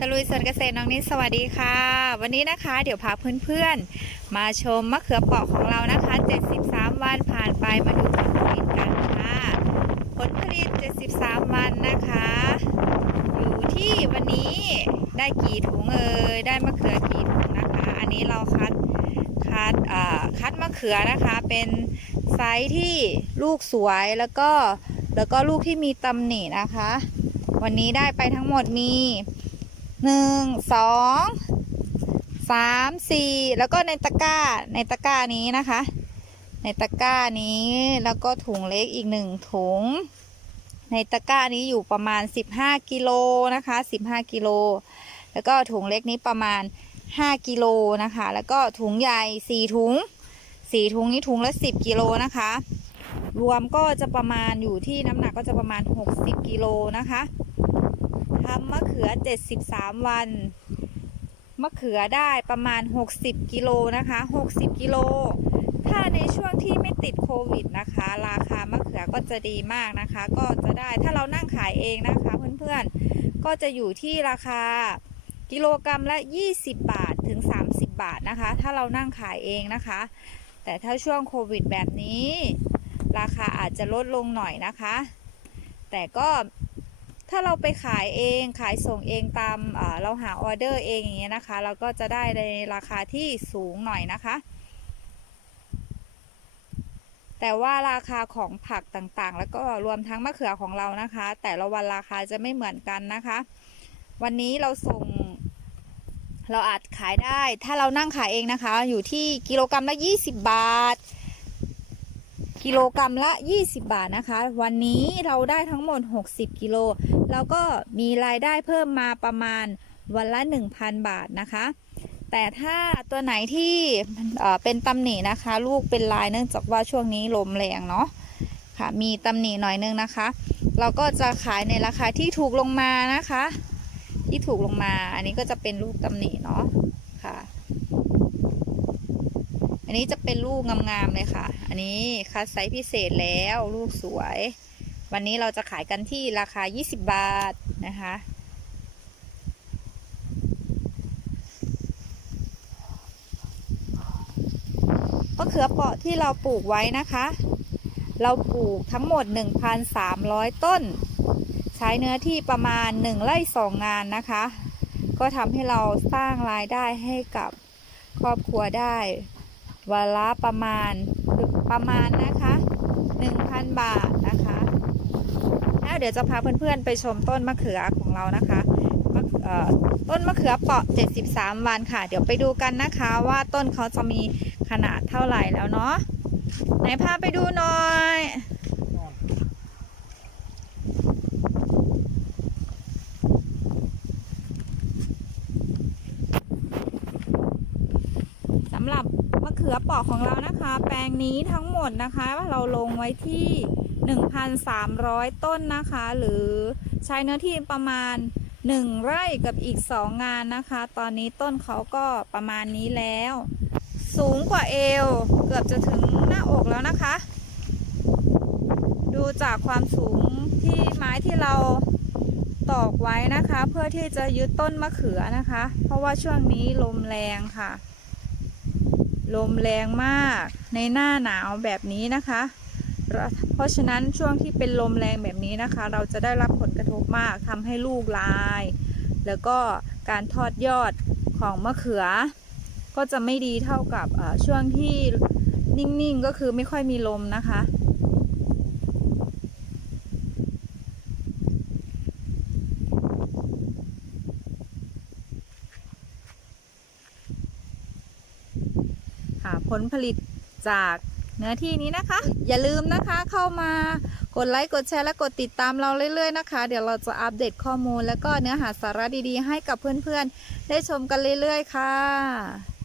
ตะลุยสวนเกษตรน้องนิดสวัสดีค่ะ วันนี้นะคะ เดี๋ยวพาเพื่อนๆ มาชมมะเขือเปราะของเรานะคะ 73 วันผ่านไปมาดูผลผลิตกันค่ะ ผลผลิต 73 วันนะคะ อยู่ที่วันนี้ได้กี่ถุงเอ่ยได้มะเขือกี่ถุงนะคะ อันนี้เราคัดคัดคัดมะเขือนะคะ เป็นไซส์ที่ลูกสวยแล้วก็แล้วก็ลูกที่มีตำหนินะคะ วันนี้ได้ไปทั้งหมดมีหนึ่งสองสามสี่แล้วก็ในตะกร้าในตะกร้านี้นะคะ ในตะกร้านี้แล้วก็ถุงเล็กอีกหนึ่งถุง ในตะกร้านี้อยู่ประมาณ15กิโลนะคะ15กิโลแล้วก็ถุงเล็กนี้ประมาณ5กิโลนะคะ แล้วก็ถุงใหญ่4ถุง4ถุงนี้ถุงละ10กิโลนะคะรวมก็จะประมาณอยู่ที่น้ำหนักก็จะประมาณ 60 กิโลนะคะ ทำมะเขือ 73 วัน มะเขือได้ประมาณ 60 กิโลนะคะ 60 กิโล ถ้าในช่วงที่ไม่ติดโควิดนะคะ ราคามะเขือก็จะดีมากนะคะ ก็จะได้ถ้าเรานั่งขายเองนะคะเพื่อนๆ ก็จะอยู่ที่ราคากิโลกรรัมละ 20 บาทถึง 30 บาทนะคะ ถ้าเรานั่งขายเองนะคะ แต่ถ้าช่วงโควิดแบบนี้ ราคาอาจจะลดลงหน่อยนะคะ แต่ก็ ถ้าเราไปขายเองขายส่งเองตามเราหาออเดอร์เองอย่างเงี้ยนะคะ เราก็จะได้ในราคาที่สูงหน่อยนะคะ แต่ว่าราคาของผักต่างๆ แล้วก็รวมทั้งมะเขือของเรานะคะ แต่ละวันราคาจะไม่เหมือนกันนะคะ วันนี้เราส่งเราอาจขายได้ ถ้าเรานั่งขายเองนะคะ อยู่ที่กิโลกรรัมละ 20 บาท กิโลกรรัมละ 20 บาทนะคะ วันนี้เราได้ทั้งหมด 60 กิโล แล้วก็มีรายได้เพิ่มมาประมาณวันละ 1,000 บาทนะคะ แต่ถ้าตัวไหนที่เป็นตำหนินะคะ ลูกเป็นลายเนื่องจากว่าช่วงนี้ลมแรงเนาะค่ะมีตำหนิหน่อยนึงนะคะ เราก็จะขายในราคาที่ถูกลงมานะคะ ที่ถูกลงมาอันนี้ก็จะเป็นลูกตำหนิเนาะ อันนี้จะเป็นลูกงามๆเลยค่ะ อันนี้คัดไซส์พิเศษแล้วลูกสวย วันนี้เราจะขายกันที่ราคา 20 บาทนะคะมะเขือเปาะที่เราปลูกไว้นะคะ เราปลูกทั้งหมด 1,300 ต้น ใช้เนื้อที่ประมาณ 1ไร่2 งานนะคะ ก็ทำให้เราสร้างรายได้ให้กับครอบครัวได้ วันละประมาณประมาณนะคะ 1,000 บาทนะคะแล้วเดี๋ยวจะพาเพื่อนๆไปชมต้นมะเขือของเรานะคะมะเอ่อต้นมะเขือเปาะ 73 วันค่ะ เดี๋ยวไปดูกันนะคะว่าต้นเขาจะมีขนาดเท่าไหร่แล้วเนาะไหนพาไปดูหน่อย สำหรับ มะเขือปราะของเรานะคะ แปลงนี้ทั้งหมดนะคะ เราลงไว้ที่ 1,300 ต้นนะคะ หรือใช้เนื้อที่ประมาณ 1 ไร่กับอีก 2 งานนะคะ ตอนนี้ต้นเขาก็ประมาณนี้แล้ว สูงกว่าเอว เกือบจะถึงหน้าอกแล้วนะคะ ดูจากความสูงที่ไม้ที่เราตอกไว้นะคะ เพื่อที่จะยึดต้นมะเขือนะคะ เพราะว่าช่วงนี้ลมแรงค่ะ ลมแรงมากในหน้าหนาวแบบนี้นะคะ เพราะฉะนั้นช่วงที่เป็นลมแรงแบบนี้นะคะ เราจะได้รับผลกระทบมากทำให้ลูกลาย แล้วก็การทอดยอดของมะเขือ ก็จะไม่ดีเท่ากับช่วงที่นิ่งๆก็คือไม่ค่อยมีลมนะคะ ค่ะ ผลผลิตจากเนื้อที่นี้นะคะ อย่าลืมนะคะเข้ามากดไลค์กดแชร์และกดติดตามเราเรื่อยๆนะคะ เดี๋ยวเราจะอัปเดตข้อมูล แล้วก็เนื้อหาสาระดีๆ ให้กับเพื่อนๆ ได้ชมกันเรื่อยๆ ค่ะ